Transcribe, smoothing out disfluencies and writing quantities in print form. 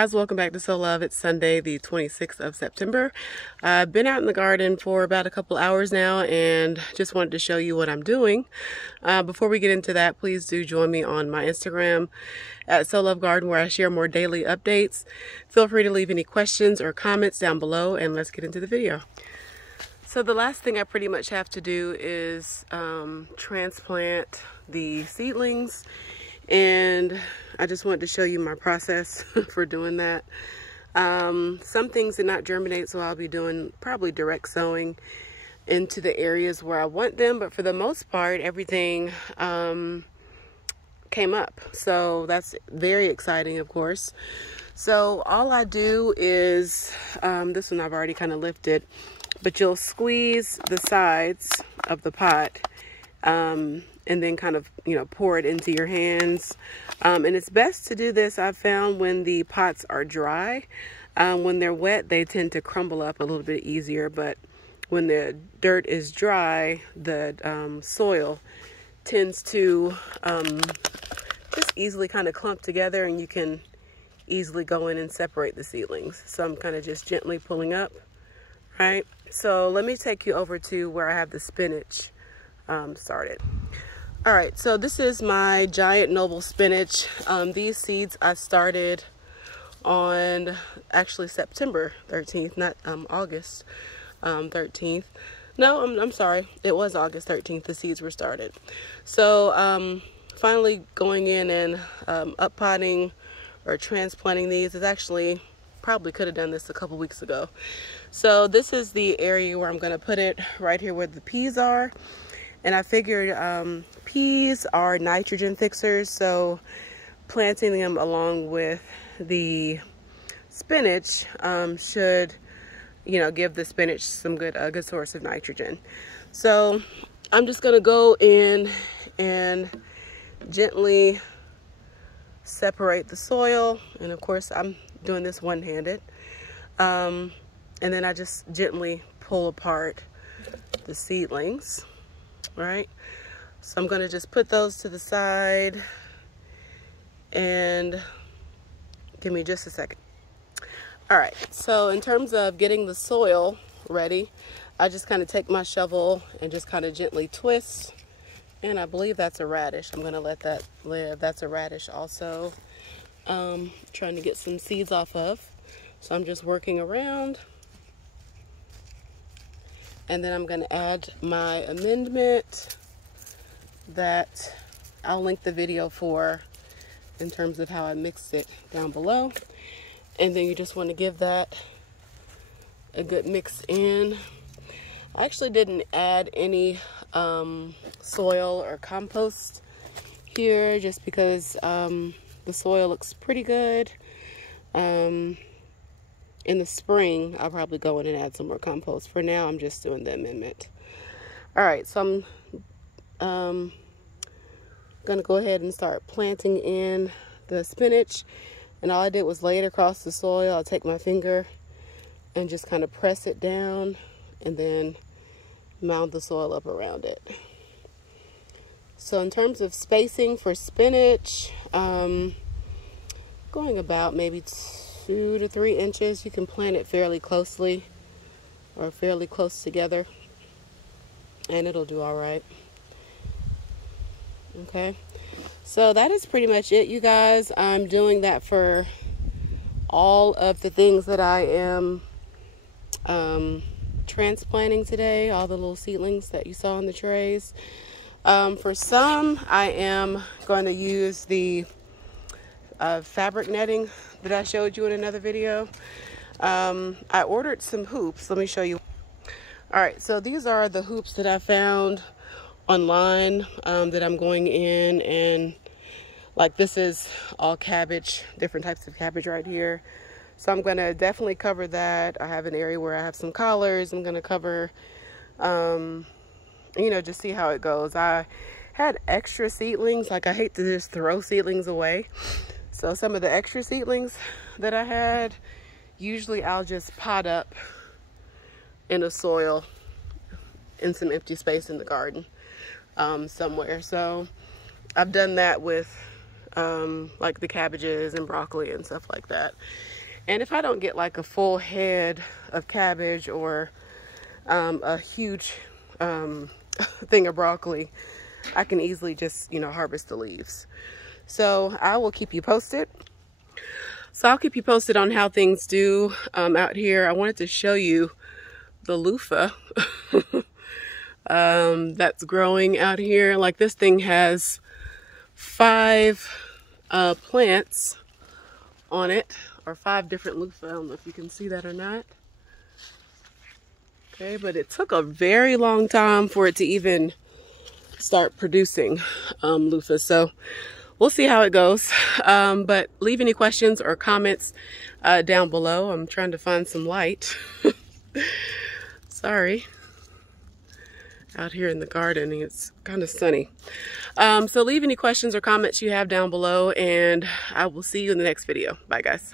Guys, welcome back to Sow Love. It's Sunday, the 26th of September. I've been out in the garden for about a couple hours now and just wanted to show you what I'm doing. Before we get into that, please do join me on my Instagram at Sow Love Garden, where I share more daily updates. Feel free to leave any questions or comments down below, and let's get into the video. So the last thing I pretty much have to do is transplant the seedlings, and I just wanted to show you my process for doing that. Some things did not germinate, so I'll be doing probably direct sowing into the areas where I want them, but for the most part everything came up, so that's very exciting, of course. So all I do is this one I've already kind of lifted, but you'll squeeze the sides of the pot and then kind of, pour it into your hands. And it's best to do this, I've found, when the pots are dry. When they're wet, they tend to crumble up a little bit easier, but when the dirt is dry, the soil tends to just easily kind of clump together, and you can easily go in and separate the seedlings. So I'm kind of just gently pulling up, right? So let me take you over to where I have the spinach started. All right, so this is my giant noble spinach. These seeds I started on actually September 13th, not August 13th. No, I'm sorry, it was August 13th the seeds were started. So finally going in and uppotting or transplanting these. Is actually, probably could have done this a couple weeks ago. So this is the area where I'm going to put it, right here where the peas are. And I figured peas are nitrogen fixers, so planting them along with the spinach should, give the spinach some a good source of nitrogen. So I'm just gonna go in and gently separate the soil, and of course I'm doing this one-handed, and then I just gently pull apart the seedlings. Right, so I'm going to just put those to the side, and give me just a second. All right, so in terms of getting the soil ready, I just kind of take my shovel and just kind of gently twist, and I believe that's a radish. I'm going to let that live. That's a radish also. Trying to get some seeds off of, so I'm just working around. And then I'm going to add my amendment that I'll link the video for in terms of how I mixed it down below. And then you just want to give that a good mix in. I actually didn't add any soil or compost here just because the soil looks pretty good. In the spring, I'll probably go in and add some more compost. For now, I'm just doing the amendment. All right, so I'm gonna go ahead and start planting in the spinach. And all I did was lay it across the soil. I'll take my finger and just kind of press it down and then mound the soil up around it. So in terms of spacing for spinach, going about maybe 2 to 3 inches. You can plant it fairly closely or fairly close together, and it'll do all right. Okay, so that is pretty much it, you guys. I'm doing that for all of the things that I am transplanting today, all the little seedlings that you saw in the trays. For some, I am going to use the fabric netting that I showed you in another video. I ordered some hoops. Let me show you. All right, so these are the hoops that I found online that I'm going in, and like this is all cabbage, different types of cabbage right here. So I'm gonna definitely cover that. I have an area where I have some collards. I'm gonna cover, just see how it goes. I had extra seedlings. Like, I hate to just throw seedlings away. So some of the extra seedlings that I had, usually I'll just pot up in a soil in some empty space in the garden somewhere. So I've done that with like the cabbages and broccoli and stuff like that. And if I don't get like a full head of cabbage or a huge thing of broccoli, I can easily just, you know, harvest the leaves. So I will keep you posted. So I'll keep you posted on how things do out here. I wanted to show you the loofah that's growing out here. Like, this thing has 5 plants on it, or 5 different loofah. I don't know if you can see that or not. Okay, but it took a very long time for it to even start producing loofah. So we'll see how it goes. But leave any questions or comments down below. I'm trying to find some light. Sorry. Out here in the garden, it's kind of sunny. So leave any questions or comments you have down below, and I will see you in the next video. Bye, guys.